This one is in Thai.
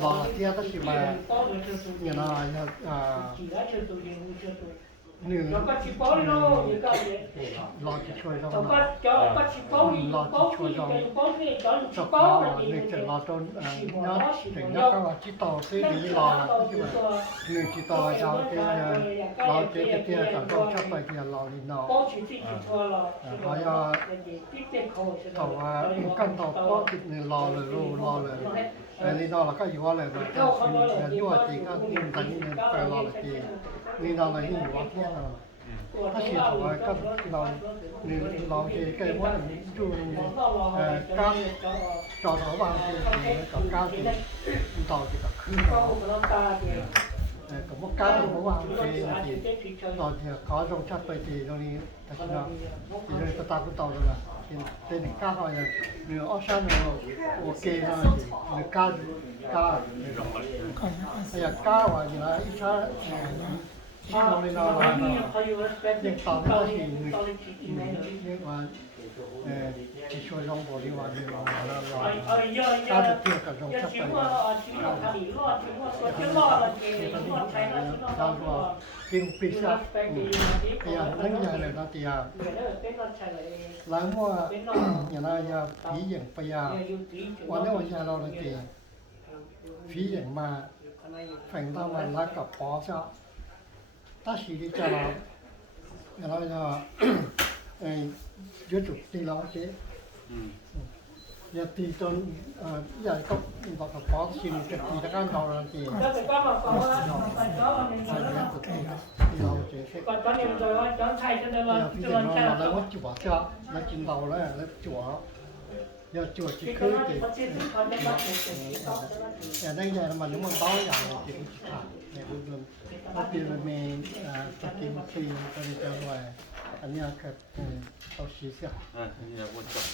老爹的是嘛，你那หนึ่งเราที่ช่วยเราเราที่ช่วยเราจะพาหนึ่งจะเราต้องนัดถึงนัดก็ที่ต่อที่ดีเราที่ว่าหนึ่งที่ต่อเราจะเที่ยวกับต้องชอบไปเที่ยวเราลีนอเขาจะต่อว่ากันต่อก็ติดหนึ่งเราเลยรู้เราเลยลีนอเราก็อยู่ว่าเลยมันจะยั่วจริงก็ยิ่งตอนนี้มันเปิดเราเลยจริงลีนอเรายิ่งอยู่ว่าเที่ยวถ้าเสียตัวก็เราหรือเราจะใกล้ว่าดูก้าวจอดหัววางที่กับก้าวที่ต่อที่กับขึ้นเรากับว่าก้าวหัววางที่ต่อที่เขาลงชัดไปที่ตรงนี้แต่ที่เราที่เราจะตามต่อเลยนะเป็นก้าวอะไรหรือออปชั่นเราโอเคนะหรือก้าวอย่างก้าวอะไรนะอีชาที่เราไม่นอนยังต่อไม่ได้ที่เรียกว่าที่ช่วยลงบริวารเราถ้าจะเที่ยวกับลงชักไปเราก็กินพิซซ่าอย่างนั้นอย่างเลยนะที่หลังว่าอย่างนั้นอย่างผีอย่างไปวันนี้วันนี้เราเลยที่ผีอย่างมาแฝงตามันรักกับพอซะถ้าสิ่งที่จะเรายุติที่เราเจ๊อย่าตีจนอย่าก็บอกกับพอสิ่งจะตีตะการเราเจ๊เราเจ๊ก่อนตอนนี้เราจะใช้จะได้ว่าจะใช้เราว่าจั่วจะเรากินเราแล้วจั่วอย่าจั่วจิตคือเจ๊อย่าได้อย่ามันมันต้ออย่างเจ๊ขาดเนี่ยเรื่องถ้าเป็นมีสกินฟรีก็จะด้วยอันนี้ก็ต้องชี้เสียอันนี้วนจบ